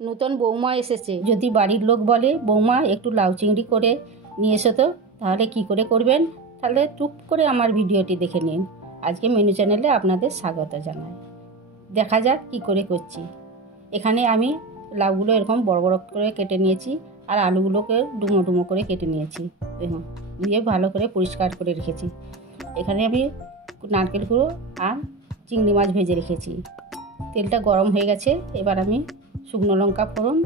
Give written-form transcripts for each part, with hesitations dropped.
নতুন বৌমা এসেছে, যদি বাড়ির লোক বলে বৌমা একটু লাউ চিংড়ি করে নিয়ে এসো তো, তাহলে কি করে করবেন? তাহলে টুক করে আমার ভিডিওটি দেখে নিন। আজকে মেনু চ্যানেলে আপনাদের স্বাগত জানাই। দেখা যাক কি করে করছি। এখানে আমি লাউগুলো এরকম বড় বড় করে কেটে নিয়েছি, আর আলুগুলোকে ডুমো ডুমো করে কেটে নিয়েছি। দেখুন, দিয়ে ভালো করে পরিষ্কার করে রেখেছি। এখানে আমি নারকেল গুঁড়ো আর চিংড়ি মাছ ভেজে রেখেছি। তেলটা গরম হয়ে গেছে, এবার আমি শুকনো লঙ্কা ফোড়ন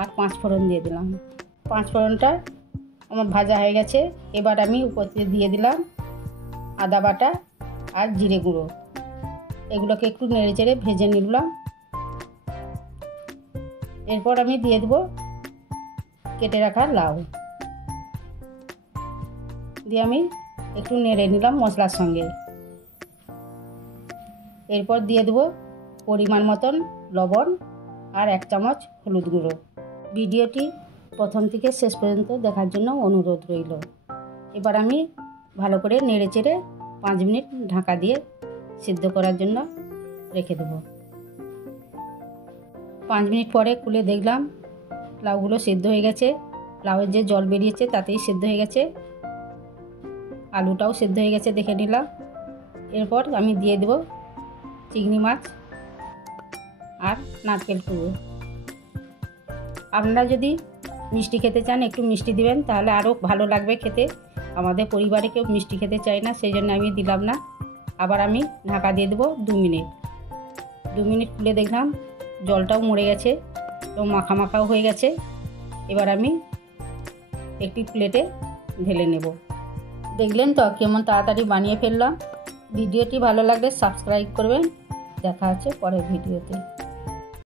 আর 5 ফোড়ন দিয়ে দিলাম। 5 ফোড়নটা আমার ভাজা হয়ে গেছে। এবার আমি উপর দিয়ে দিলাম আদা বাটা আর জিরে গুঁড়ো। এগুলোকে একটু নেড়ে চেড়ে ভেজে নিলাম। এরপর আমি দিয়ে দেবো কেটে রাখা লাউ, দিয়ে আমি একটু নেড়ে নিলাম মশলার সঙ্গে। এরপর দিয়ে দেবো পরিমাণ মতন লবণ আর 1 চামচ হলুদ গুঁড়ো। ভিডিওটি প্রথম থেকে শেষ পর্যন্ত দেখার জন্য অনুরোধ রইল। এবার আমি ভালো করে নেড়ে চেড়ে 5 মিনিট ঢাকা দিয়ে সিদ্ধ করার জন্য রেখে দেবো। 5 মিনিট পরে খুলে দেখলাম লাউগুলো সিদ্ধ হয়ে গেছে। লাউয়ের যে জল বেরিয়েছে তাতেই সিদ্ধ হয়ে গেছে, আলুটাও সিদ্ধ হয়ে গেছে দেখে নিলাম। এরপর আমি দিয়ে দেবো চিংড়ি মাছ আর নারকেল কুড়ো। আপনারা যদি মিষ্টি খেতে চান একটু মিষ্টি দিবেন, তাহলে আরও ভালো লাগবে খেতে। আমাদের পরিবারে কেউ মিষ্টি খেতে চায় না, সেই জন্য আমি দিলাম না। আবার আমি ঢাকা দিয়ে দেবো 2 মিনিট। 2 মিনিট খুলে দেখলাম জলটাও মরে গেছে এবং মাখা মাখাও হয়ে গেছে। এবার আমি একটি প্লেটে ঢেলে নেব। দেখলেন তো কেমন তাড়াতাড়ি বানিয়ে ফেললাম। ভিডিওটি ভালো লাগলে সাবস্ক্রাইব করবেন। দেখা হচ্ছে পরের ভিডিওতে।